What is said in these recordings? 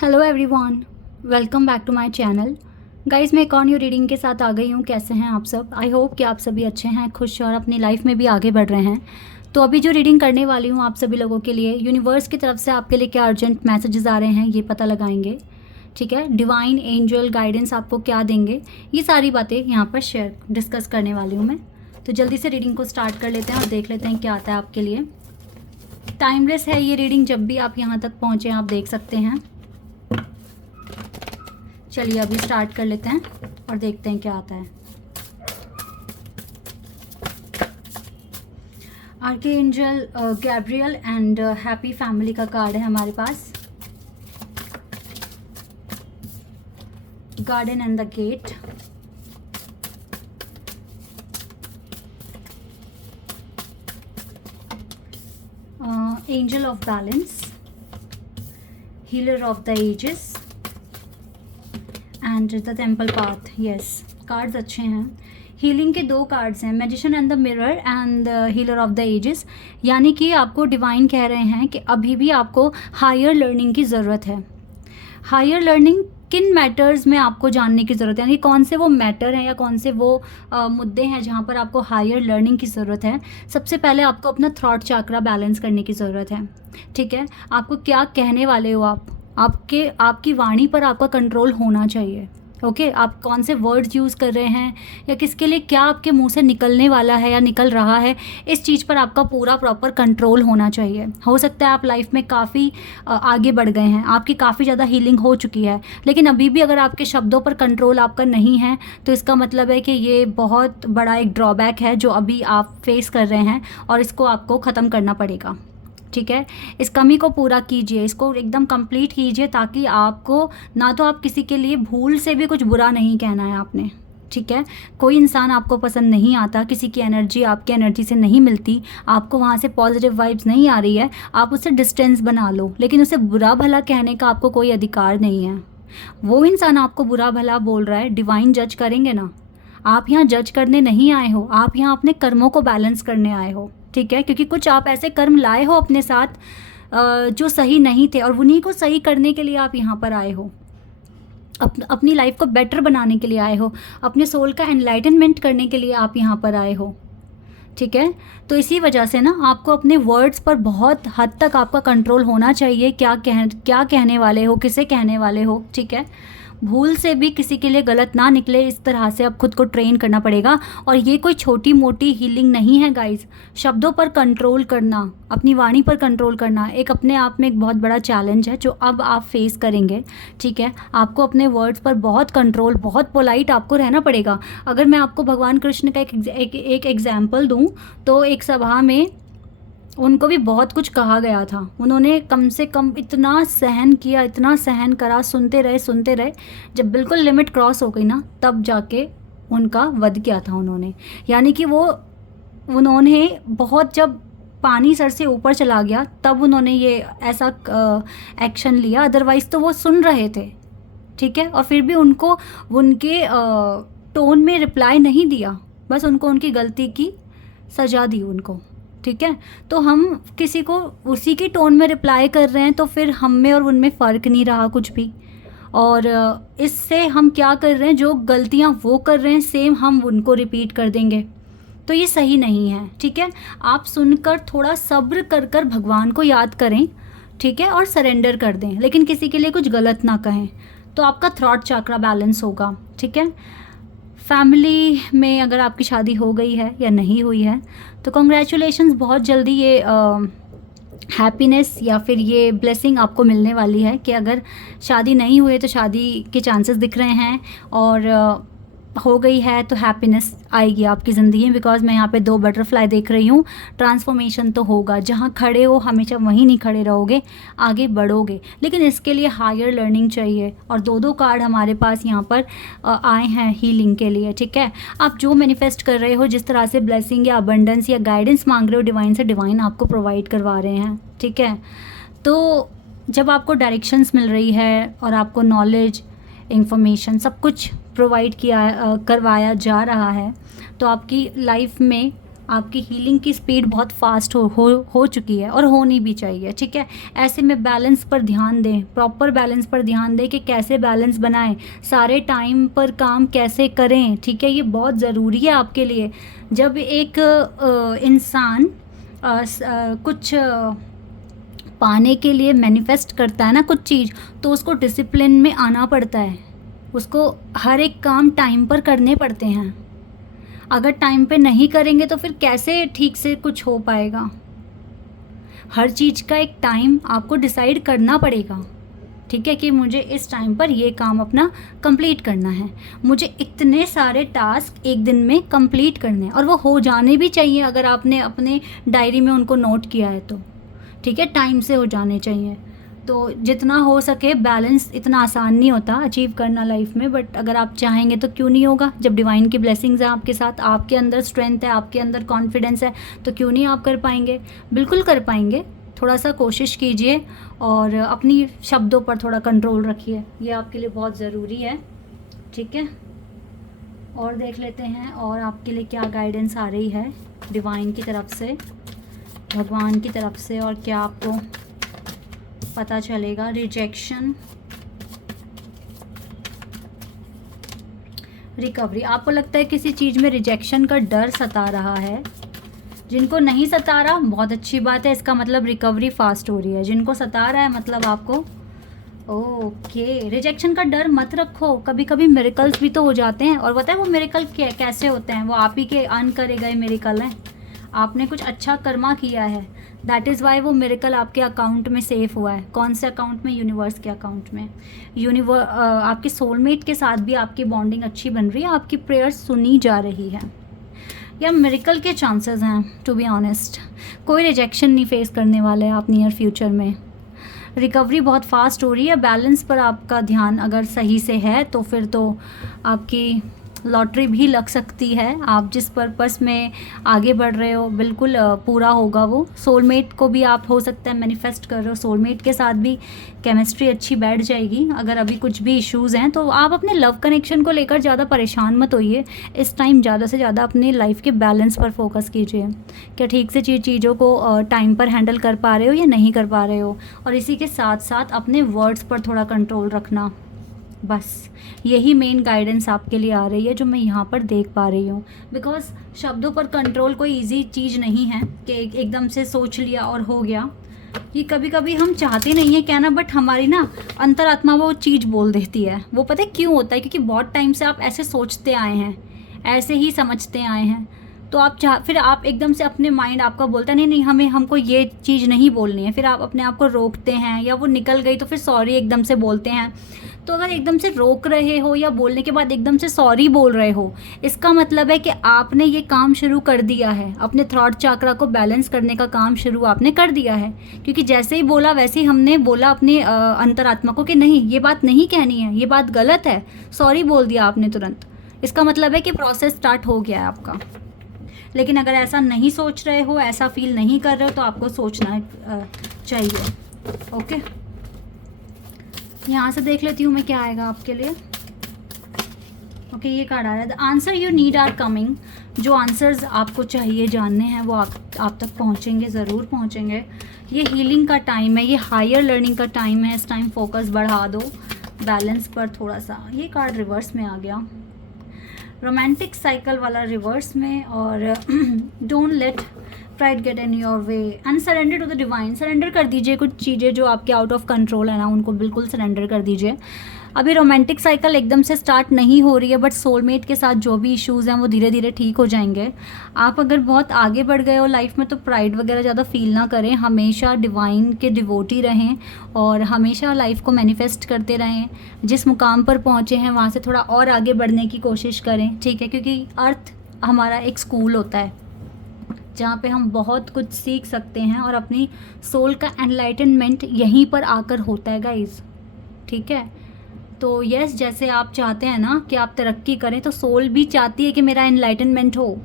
Hello everyone, welcome back to my channel. Guys, मैं एक और न्यू रीडिंग के साथ आ गई हूँ। कैसे हैं आप सब? आई होप कि आप सभी अच्छे हैं, खुश और अपनी लाइफ में भी आगे बढ़ रहे हैं। तो अभी जो रीडिंग करने वाली हूँ आप सभी लोगों के लिए, यूनिवर्स की तरफ से आपके लिए क्या अर्जेंट मैसेजेस आ रहे हैं ये पता लगाएंगे। ठीक है, डिवाइन एंजल गाइडेंस आपको क्या देंगे, ये सारी बातें यहाँ पर शेयर डिस्कस करने वाली हूँ मैं। तो जल्दी से रीडिंग को स्टार्ट कर लेते हैं और देख लेते हैं क्या आता है आपके लिए। टाइमलेस है ये रीडिंग, जब भी आप यहाँ तक पहुँचे आप देख सकते हैं। चलिए अभी स्टार्ट कर लेते हैं और देखते हैं क्या आता है। Archangel Gabriel and happy family का कार्ड है हमारे पास। Garden and the gate, angel of balance, healer of the ages and the temple path. Yes, cards अच्छे हैं। हीलिंग के दो कार्ड्स हैं, magician and the mirror and healer of the ages. यानी कि आपको डिवाइन कह रहे हैं कि अभी भी आपको हायर लर्निंग की ज़रूरत है। हायर लर्निंग किन मैटर्स में आपको जानने की ज़रूरत है, यानी कौन से वो मैटर हैं या कौन से वो मुद्दे हैं जहाँ पर आपको हायर लर्निंग की ज़रूरत है। सबसे पहले आपको अपना थ्रॉट चाक्रा बैलेंस करने की ज़रूरत है। ठीक है, आपको क्या कहने वाले हो आपकी वाणी पर आपका कंट्रोल होना चाहिए। ओके, आप कौन से वर्ड्स यूज़ कर रहे हैं या किसके लिए क्या आपके मुंह से निकलने वाला है या निकल रहा है, इस चीज़ पर आपका पूरा प्रॉपर कंट्रोल होना चाहिए। हो सकता है आप लाइफ में काफ़ी आगे बढ़ गए हैं, आपकी काफ़ी ज़्यादा हीलिंग हो चुकी है, लेकिन अभी भी अगर आपके शब्दों पर कंट्रोल आपका नहीं है तो इसका मतलब है कि ये बहुत बड़ा एक ड्रॉबैक है जो अभी आप फेस कर रहे हैं और इसको आपको ख़त्म करना पड़ेगा। ठीक है, इस कमी को पूरा कीजिए, इसको एकदम कंप्लीट कीजिए, ताकि आपको ना तो आप किसी के लिए भूल से भी कुछ बुरा नहीं कहना है आपने। ठीक है, कोई इंसान आपको पसंद नहीं आता, किसी की एनर्जी आपकी एनर्जी से नहीं मिलती, आपको वहाँ से पॉजिटिव वाइब्स नहीं आ रही है, आप उससे डिस्टेंस बना लो, लेकिन उसे बुरा भला कहने का आपको कोई अधिकार नहीं है। वो इंसान आपको बुरा भला बोल रहा है, डिवाइन जज करेंगे ना। आप यहाँ जज करने नहीं आए हो, आप यहाँ अपने कर्मों को बैलेंस करने आए हो। ठीक है, क्योंकि कुछ आप ऐसे कर्म लाए हो अपने साथ जो सही नहीं थे और उन्हीं को सही करने के लिए आप यहाँ पर आए हो। अपनी लाइफ को बेटर बनाने के लिए आए हो, अपने सोल का एनलाइटनमेंट करने के लिए आप यहाँ पर आए हो। ठीक है, तो इसी वजह से ना आपको अपने वर्ड्स पर बहुत हद तक आपका कंट्रोल होना चाहिए। क्या कहने वाले हो, किसे कहने वाले हो। ठीक है, भूल से भी किसी के लिए गलत ना निकले, इस तरह से अब खुद को ट्रेन करना पड़ेगा। और ये कोई छोटी मोटी हीलिंग नहीं है गाइस। शब्दों पर कंट्रोल करना, अपनी वाणी पर कंट्रोल करना एक अपने आप में एक बहुत बड़ा चैलेंज है जो अब आप फेस करेंगे। ठीक है, आपको अपने वर्ड्स पर बहुत कंट्रोल, बहुत पोलाइट आपको रहना पड़ेगा। अगर मैं आपको भगवान कृष्ण का एक एग्जाम्पल दूँ तो एक सभा में उनको भी बहुत कुछ कहा गया था, उन्होंने कम से कम इतना सहन किया, इतना सहन करा, सुनते रहे। जब बिल्कुल लिमिट क्रॉस हो गई ना, तब जाके उनका वध किया था उन्होंने। यानी कि उन्होंने बहुत, जब पानी सर से ऊपर चला गया तब उन्होंने ये ऐसा एक्शन लिया, अदरवाइज़ तो वो सुन रहे थे। ठीक है, और फिर भी उनको उनके टोन में रिप्लाई नहीं दिया, बस उनको उनकी गलती की सज़ा दी उनको। ठीक है, तो हम किसी को उसी की टोन में रिप्लाई कर रहे हैं तो फिर हम में और उनमें फ़र्क नहीं रहा कुछ भी। और इससे हम क्या कर रहे हैं, जो गलतियां वो कर रहे हैं सेम हम उनको रिपीट कर देंगे, तो ये सही नहीं है। ठीक है, आप सुनकर थोड़ा सब्र कर भगवान को याद करें। ठीक है, और सरेंडर कर दें, लेकिन किसी के लिए कुछ गलत ना कहें, तो आपका थ्रॉट चक्रा बैलेंस होगा। ठीक है, फैमिली में अगर आपकी शादी हो गई है या नहीं हुई है तो कॉन्ग्रेचुलेशंस, बहुत जल्दी ये हैप्पीनेस या फिर ये ब्लेसिंग आपको मिलने वाली है कि अगर शादी नहीं हुई है तो शादी के चांसेस दिख रहे हैं, और हो गई है तो हैप्पीनेस आएगी आपकी ज़िंदगी में। बिकॉज मैं यहाँ पे 2 बटरफ्लाई देख रही हूँ। ट्रांसफॉर्मेशन तो होगा, जहाँ खड़े हो हमेशा वहीं नहीं खड़े रहोगे, आगे बढ़ोगे, लेकिन इसके लिए हायर लर्निंग चाहिए। और 2 कार्ड हमारे पास यहाँ पर आए हैं हीलिंग के लिए। ठीक है, आप जो मैनिफेस्ट कर रहे हो, जिस तरह से ब्लेसिंग या अबंडेंस या गाइडेंस मांग रहे हो डिवाइन से, डिवाइन आपको प्रोवाइड करवा रहे हैं। ठीक है, तो जब आपको डायरेक्शंस मिल रही है और आपको नॉलेज, इंफॉर्मेशन सब कुछ प्रोवाइड करवाया जा रहा है, तो आपकी लाइफ में आपकी हीलिंग की स्पीड बहुत फास्ट हो चुकी है और होनी भी चाहिए, ठीक है। ऐसे में बैलेंस पर ध्यान दें, प्रॉपर बैलेंस पर ध्यान दें कि कैसे बैलेंस बनाएं, सारे टाइम पर काम कैसे करें, ठीक है। ये बहुत ज़रूरी है आपके लिए। जब एक इंसान कुछ पाने के लिए मैनिफेस्ट करता है ना कुछ चीज़, तो उसको डिसिप्लिन में आना पड़ता है, उसको हर एक काम टाइम पर करने पड़ते हैं। अगर टाइम पे नहीं करेंगे तो फिर कैसे ठीक से कुछ हो पाएगा। हर चीज़ का एक टाइम आपको डिसाइड करना पड़ेगा, ठीक है, कि मुझे इस टाइम पर ये काम अपना कंप्लीट करना है, मुझे इतने सारे टास्क एक दिन में कंप्लीट करने हैं और वो हो जाने भी चाहिए। अगर आपने अपने डायरी में उनको नोट किया है तो ठीक है, टाइम से हो जाने चाहिए। तो जितना हो सके बैलेंस, इतना आसान नहीं होता अचीव करना लाइफ में, बट अगर आप चाहेंगे तो क्यों नहीं होगा। जब डिवाइन की ब्लेसिंग्स है आपके साथ, आपके अंदर स्ट्रेंथ है, आपके अंदर कॉन्फिडेंस है, तो क्यों नहीं आप कर पाएंगे, बिल्कुल कर पाएंगे। थोड़ा सा कोशिश कीजिए और अपनी शब्दों पर थोड़ा कंट्रोल रखिए, ये आपके लिए बहुत ज़रूरी है, ठीक है। और देख लेते हैं और आपके लिए क्या गाइडेंस आ रही है डिवाइन की तरफ से, भगवान की तरफ से, और क्या आपको पता चलेगा। Rejection, recovery. आपको लगता है किसी चीज़ में रिजेक्शन का डर सता रहा है, जिनको नहीं सता रहा बहुत अच्छी बात है, इसका मतलब रिकवरी फास्ट हो रही है। जिनको सता रहा है मतलब आपको ओके, रिजेक्शन का डर मत रखो, कभी कभी मिरेकल्स भी तो हो जाते हैं। और पता है वो मिरेकल कैसे होते हैं, वो आप ही के अर्न करे गए मिरेकल हैं। आपने कुछ अच्छा कर्मा किया है, दैट इज़ वाई वो मिरेकल आपके अकाउंट में सेफ हुआ है। कौन से अकाउंट में, यूनिवर्स के अकाउंट में। आपके सोलमेट के साथ भी आपकी बॉन्डिंग अच्छी बन रही है, आपकी प्रेयर्स सुनी जा रही है, या मिरेकल के चांसेस हैं। टू बी ऑनेस्ट कोई रिजेक्शन नहीं फेस करने वाले हैं आप नियर फ्यूचर में। रिकवरी बहुत फास्ट हो रही है, बैलेंस पर आपका ध्यान अगर सही से है तो फिर तो आपकी लॉटरी भी लग सकती है। आप जिस पर्पस में आगे बढ़ रहे हो बिल्कुल पूरा होगा वो। सोलमेट को भी आप हो सकता है मैनिफेस्ट कर रहे हो, सोलमेट के साथ भी केमिस्ट्री अच्छी बैठ जाएगी। अगर अभी कुछ भी इश्यूज़ हैं तो आप अपने लव कनेक्शन को लेकर ज़्यादा परेशान मत होइए, इस टाइम ज़्यादा से ज़्यादा अपनी लाइफ के बैलेंस पर फोकस कीजिए। क्या ठीक से चीज़ों को टाइम पर हैंडल कर पा रहे हो या नहीं कर पा रहे हो, और इसी के साथ साथ अपने वर्ड्स पर थोड़ा कंट्रोल रखना। बस यही मेन गाइडेंस आपके लिए आ रही है जो मैं यहाँ पर देख पा रही हूँ। बिकॉज शब्दों पर कंट्रोल कोई इजी चीज़ नहीं है कि एकदम से सोच लिया और हो गया। ये कभी कभी हम चाहते नहीं है कहना, बट हमारी ना अंतरात्मा वो चीज़ बोल देती है। वो पता है क्यों होता है, क्योंकि बहुत टाइम से आप ऐसे सोचते आए हैं, ऐसे ही समझते आए हैं, तो आप फिर आप एकदम से अपने माइंड आपका बोलता है नहीं हमको ये चीज़ नहीं बोलनी है, फिर आप अपने आप को रोकते हैं, या वो निकल गई तो फिर सॉरी एकदम से बोलते हैं। तो अगर एकदम से रोक रहे हो या बोलने के बाद एकदम से सॉरी बोल रहे हो, इसका मतलब है कि आपने ये काम शुरू कर दिया है, अपने थ्रॉट चक्रा को बैलेंस करने का काम शुरू आपने कर दिया है। क्योंकि जैसे ही बोला वैसे ही हमने बोला अपने अंतरात्मा को कि नहीं ये बात नहीं कहनी है, ये बात गलत है, सॉरी बोल दिया आपने तुरंत। इसका मतलब है कि प्रोसेस स्टार्ट हो गया है आपका। लेकिन अगर ऐसा नहीं सोच रहे हो, ऐसा फील नहीं कर रहे हो, तो आपको सोचना चाहिए। ओके, यहाँ से देख लेती हूँ मैं क्या आएगा आपके लिए। ओके, ये कार्ड आ रहा है, the answer you need are coming. जो आंसर्स आपको चाहिए जानने हैं वो आप तक पहुँचेंगे, ज़रूर पहुँचेंगे। ये हीलिंग का टाइम है, ये हायर लर्निंग का टाइम है। इस टाइम फोकस बढ़ा दो बैलेंस पर थोड़ा सा। ये कार्ड रिवर्स में आ गया, रोमांटिक साइकिल वाला रिवर्स में। और don't let pride get in your way and surrender to the divine. Surrender कर दीजिए कुछ चीज़ें जो आपके आउट ऑफ कंट्रोल है ना, उनको बिल्कुल सरेंडर कर दीजिए। अभी रोमांटिक साइकिल एकदम से स्टार्ट नहीं हो रही है, बट सोलमेट के साथ जो भी इश्यूज़ हैं वो धीरे धीरे ठीक हो जाएंगे। आप अगर बहुत आगे बढ़ गए हो लाइफ में तो प्राइड वगैरह ज़्यादा फील ना करें, हमेशा डिवाइन के डिवोटी रहें और हमेशा लाइफ को मैनिफेस्ट करते रहें। जिस मुकाम पर पहुँचे हैं वहाँ से थोड़ा और आगे बढ़ने की कोशिश करें, ठीक है, क्योंकि अर्थ हमारा एक स्कूल होता है जहाँ पे हम बहुत कुछ सीख सकते हैं और अपनी सोल का एनलाइटनमेंट यहीं पर आकर होता है गाइज, ठीक है। तो यस, जैसे आप चाहते हैं ना कि आप तरक्की करें, तो सोल भी चाहती है कि मेरा एनलाइटनमेंट हो,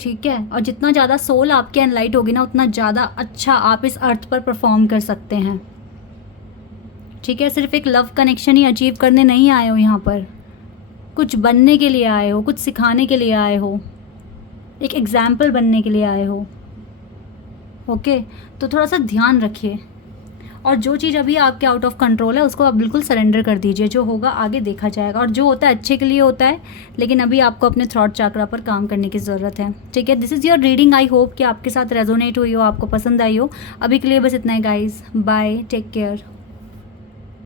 ठीक है। और जितना ज़्यादा सोल आपके एनलाइट होगी ना, उतना ज़्यादा अच्छा आप इस अर्थ पर परफॉर्म कर सकते हैं, ठीक है। सिर्फ एक लव कनेक्शन ही अचीव करने नहीं आए हो यहाँ पर, कुछ बनने के लिए आए हो, कुछ सिखाने के लिए आए हो, एक एग्जाम्पल बनने के लिए आए हो। ओके, तो थोड़ा सा ध्यान रखिए, और जो चीज़ अभी आपके आउट ऑफ कंट्रोल है उसको आप बिल्कुल सरेंडर कर दीजिए। जो होगा आगे देखा जाएगा, और जो होता है अच्छे के लिए होता है, लेकिन अभी आपको अपने थ्रॉट चक्रा पर काम करने की ज़रूरत है। ठीक है, this is your reading. I hope कि आपके साथ रेजोनेट हुई हो, आपको पसंद आई हो। अभी के लिए बस इतना ही गाइज, बाय, टेक केयर।